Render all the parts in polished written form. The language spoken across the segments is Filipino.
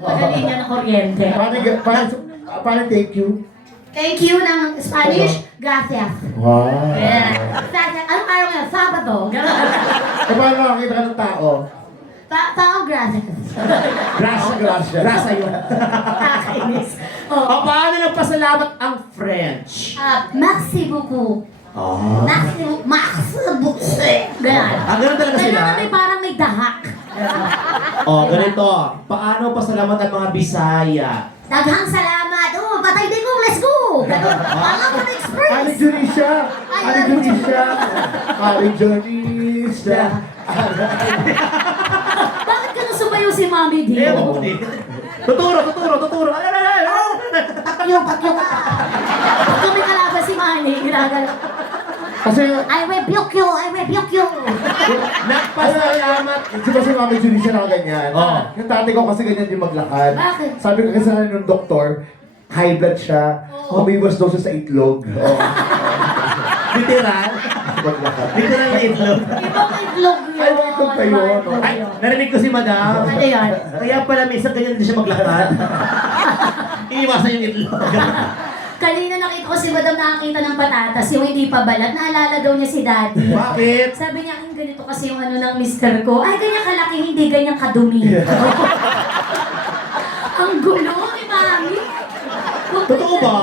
Magaling niya ng kuryente. Paano thank you? Thank you ng Spanish, gracias. Wow. Yeah. Gracias. Anong araw nga? Sabado. Gano'n. E paano makakita ka ng tao? Tao, gracias. Gracias. Grasa yun. Nakakainis. O, Oh. paano nagpasalamat ang French? Merci beaucoup. Merci beaucoup. Ganyan. Ganun talaga sila? Kailangan may parang may dahak. O, ganito. Paano pasalamat ang mga Bisaya? Daghang salamat. Oh, patay din ko. Let's go. Ganun. Alam ko na express. Aling Junisha! Aling Junisha! Aling Junisha! Bakit ka nang sumayo si Mami D? Tuturo. Takyo. Pag kami kalaban si Manny, ginagala. Kasi, I rebuke you. Nagpasalamat. di ba si Mami Junisha na ganyan? Oo. Yung tatay ko kasi ganyan yung maglakad. Bakit? Sabi ko kasi nung doktor, high blood siya. Umiwas daw siya sa itlog. Oo. Literal. Maglakad. Literal na itlog. Ibang itlog yun. Ay, may itlog pa yun. Ay, narinig ko si Madam. Ano yan? Kaya pala minsan ganyan din siya maglakad. Iniwasan yung itlog. Kanina nakita ko si Madam nakakita ng patatas, yung hindi pa balat, naalala daw niya si Daddy. Bakit? Sabi niya, "Ay, ganito kasi yung ano ng mister ko. Ay, ganyan kalaki, hindi ganyan kadumi." Ang gulo ni Mami. Totoo ba?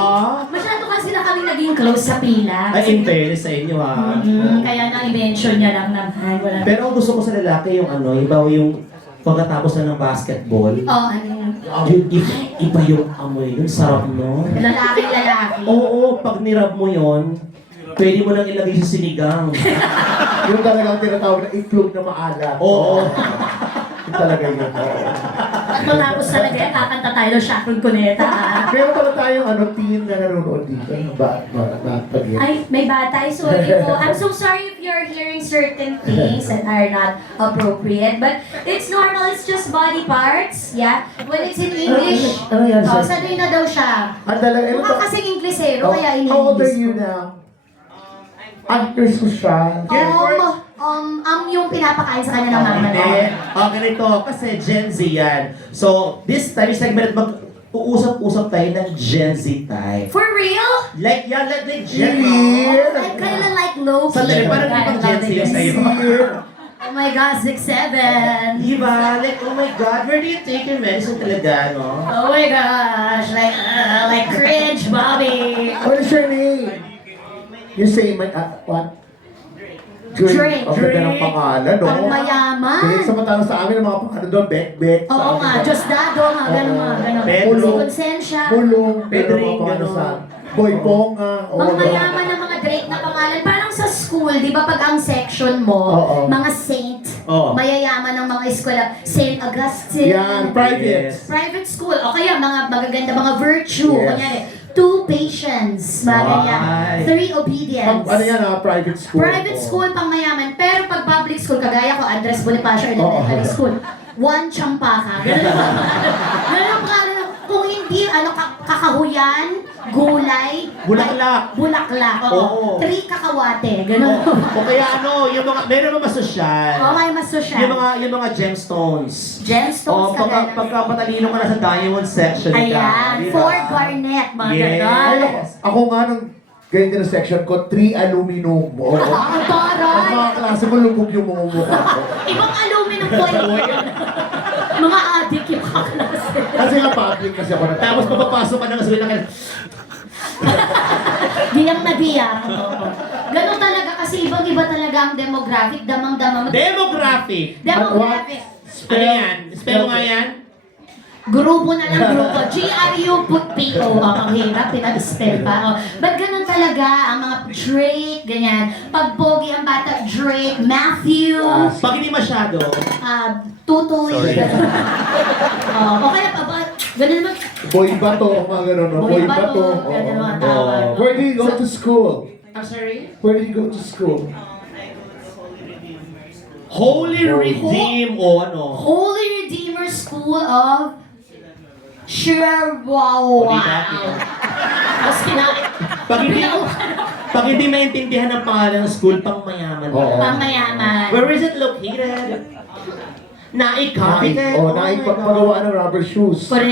Masyado kasi na kami naging close sa pila. Ay, in fairness sa inyo ha. Kaya na-mention niya lang naman. Wala. Pero ang gusto ko sa lalaki yung ano, yung pagkatapos na ng basketball. Oh, ano yun? Yung iba yung amoy nun, sarap no? Lalaki. Oo, pag nirab mo yon, pwede mo nang ilagay sa sinigang. Yung talagang tinatawag na itlog na maalat. Oo. Yung talaga yun. At matapos talaga yan, kakanta tayo ng Sharon Cuneta. Meron pala tayong team na nanonood dito. Ay, may batay. Sorry po. I'm so sorry if you're hearing certain things that are not appropriate. But it's normal. It's just body parts. Yeah. When it's in English, Ano yan, sir? sanay na daw siya. Ang talaga, Mukha kasing Inglesero, kaya in How old are English. you now? Actor social. Yung pinapakain sa kanya ng mama Hindi. niya. Ganito, kasi Gen Z yan. So, this time, segment, mag-uusap-usap tayo ng Gen Z type. For real? Like Gen Z. Yeah. I'm kinda like low Sandali, parang ibang Gen Z yung sa'yo. Oh my God, 6'7". Diba? Like, oh my God, where do you take your medicine talaga, no? Oh my gosh, like cringe, Bobby. What is your name? You say, what? Drake. Ang ganda ng pangalan, no? Ang mayaman. Drake, samantalang sa amin, ang mga pangalan doon, Bek. Oo nga, Diosdado nga, gano'n nga, gano'n. Pedro. Si Konsensya. Pulong. Pedring, Pero mga gano'n. sa Boy Ponga. Mga mayaman ng mga Drake na pangalan. Parang sa school, di ba pag ang section mo, Oo. mga saint, Oo. mayayaman ng mga eskwela, Saint Augustine. Yan, private. Yes. Private school. O kaya mga magaganda, mga virtue. Yes. Kunyari, 2 patience, mga ganyan. Ay. 3 obedience. Ano yan, private school. Private school pang mayaman, pero pag public school, kagaya ko, Andres Bonifacio Elementary Oo. School, 1 Champaka. Ganun ang pangalan. Kung hindi, kakahuyan, gulay, Bulaklak. Oo. 3 kakawate. Ganun. O kaya yung mga, meron mga masosyal. May mas social. Yung mga gemstones. Gemstones ka pagka matalino ka na sa diamond section ka. Ayan, diba? 4 garnet, mga Yes. ganon. Ako nga nung ganyan din ang section ko, 3 aluminum. Oo. Ang Ang taray! mga klase mo, lubog yung mga mukha ko. Ibang aluminum foil. Mga adik yung kaklase. Kasi nga public kasi ako na. Tapos papapasok ka na kasi na Diyang na diyang. Ganon talaga kasi ibang-iba talaga ang demographic, damang-damang. Demographic. Demographic. Ano yan? Spell nga yan? Grupo na lang grupo. GRU-P-O. Ang hirap, pinag-spell pa. But ganun talaga ang mga Drake, ganyan. Pag pogi ang bata, Drake, Matthew, Pag hindi masyado. Tutoy. O kaya pa ba, ganun naman. Boy Bato, mga gano'n. No? Boy Bato. Ganun Oo. mga tawag. Where do you go to school? I'm sorry? Where do you go to school? Holy Redeem o ano? Holy Redeemer School of Chihuahua. Tapos kinain. Pag hindi maintindihan ang pangalan ng school, pang mayaman. Oo. Pangmayaman. Where is it located? Naik ka? Naik. Oh, naik my God. paggawa ng rubber shoes. Correct.